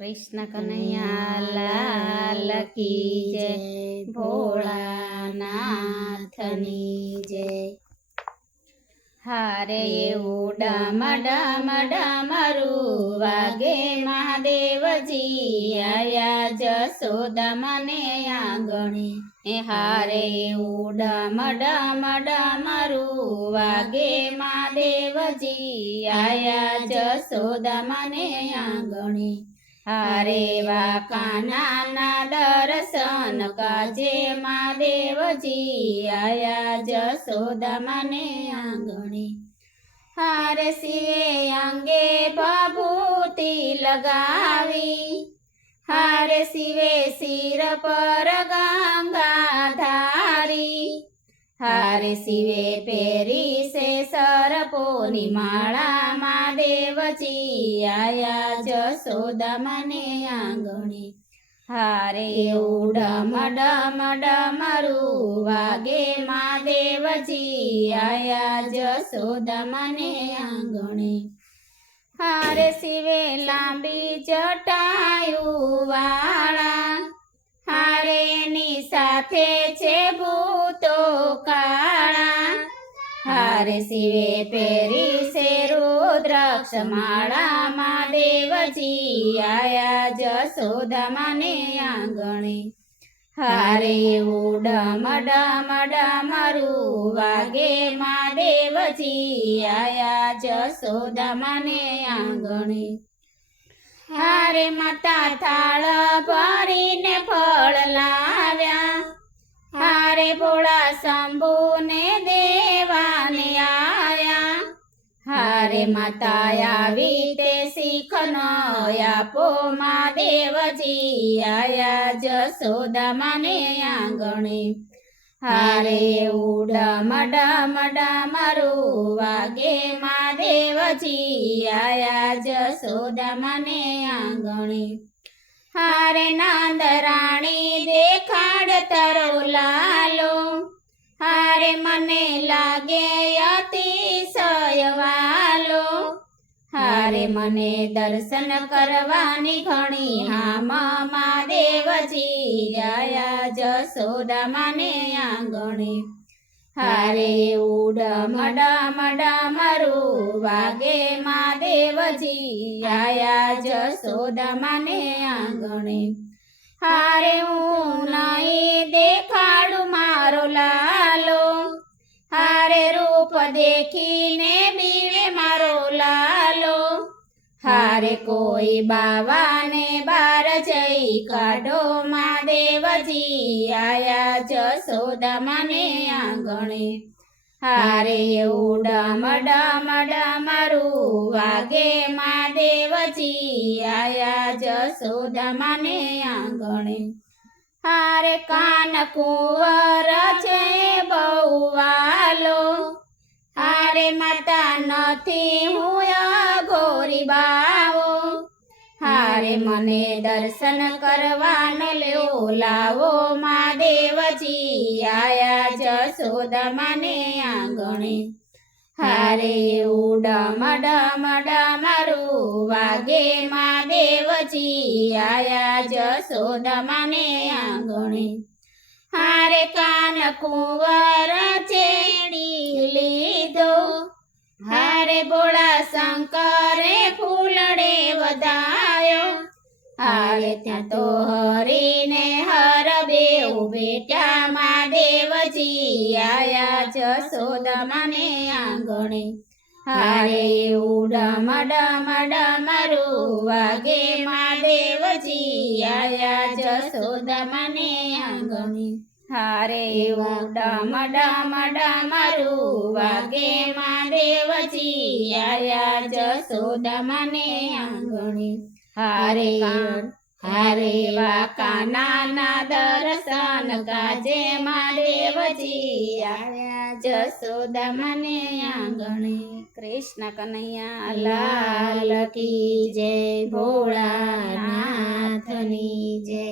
कृष्ण कन्हैया लाल की जय, भोळानाथनी जय। हारे એવું ડમ ડમ ડમરું વાગે મહાદેવજી આયા જશોદા મને આંગણે। હારે એવું ડમ ડમ ડમરું વાગે મહાદેવજી આયા જશોદા મને આંગણે। હારે વા કાનાના દર્શન કાજે મહાદેવજી આયા જશોદા મને આંગણે। હારે શિવે અંગે ભભૂતિ લગાવી, હારે શિવે શિર પર ગંગા ધારી, હારે શિવે પહેરી છે સરપોની માળા મહાદેવજી આયા જશોદા મને આંગણે। હારે એવું ડમ ડમ ડમરું વાગે મહાદેવજી આયા જશોદા મને આંગણે। હારે શિવે લાંબી જટાયું વાળા, હારે એની સાથે છે ભૂતો કાળા, હારે શિવે પહેરી છે રુદ્રાક્ષ માળા મહાદેવજી આયા જશોદા મને આંગણે। હારે એવું ડમ ડમ ડમરું વાગે મહાદેવજી આયા જશોદા મને આંગણે। હારે માતા થાળ ભરીને ફળ લાવ્યા, હારે ભોળા શંભુને દેવાને આયા, હારે માતા આવી તે શીખનો આપો મહાદેવજી આયા જશોદા મને આંગણે। હારે એવું ડમ ડમ ડમરું વાગે મહાદેવજી આયા જશોદા મને આંગણે। હારે નાંદરાણી દેખાડ તરો લાલો, હારે મને લાગે અતિશય વાલો, હારે મને દર્શન કરવાની ઘણી હામ મહાદેવજી આયા જશોદા મને આંગણે। હારે એવું ડમ ડમ ડમરું વાગે મહાદેવજી આયા જશોદા મને આંગણે। હારે હું નહીં દેખાડું મારો લાલો, હારે રૂપ દેખીને બીવે મારો લાલો, હારે કોઈ બાવાને બાર જઈ કાઢો મહાદેવજી આયા જશોદા મને આંગણે। હારે એવું ડમ ડમ ડમરું વાગે મહાદેવજી આયા જશોદા મને આંગણે। હારે કાન કુંવર છે બહુ વાલો, હારે માતા નથી હું અઘોરી બાવો, હારે મને દર્શન કરવાનો લ્યો લાવો મહાદેવજી આયા જશોદા મને આંગણે। હારે એવું ડમ ડમ ડમરું વાગે મહાદેવજી આયા જશોદા મને આંગણે। હારે કાન કુંવર ચેડી લીધો, હારે ભોળા શંકરે ફૂલડે વધાયો, હારે ત્યાં તો હરીને હર બેઉ બેટા મહાદેવજી આયા જશોદા મને આંગણે। હારે એવું ડમ ડમ ડમરું વાગે મહાદેવજી આયા જશોદા મને આંગણે। હારે એવું ડમ ડમ ડમરું વાગે મહાદેવજી આયા જશોદા મને આંગણે। હારે વા કાનાના દર્શન કાજે મહાદેવજી આયા જશોદા મને આંગણે। કૃષ્ણ કન્હૈયા લાલ કી જય, ભોળાનાથની જય।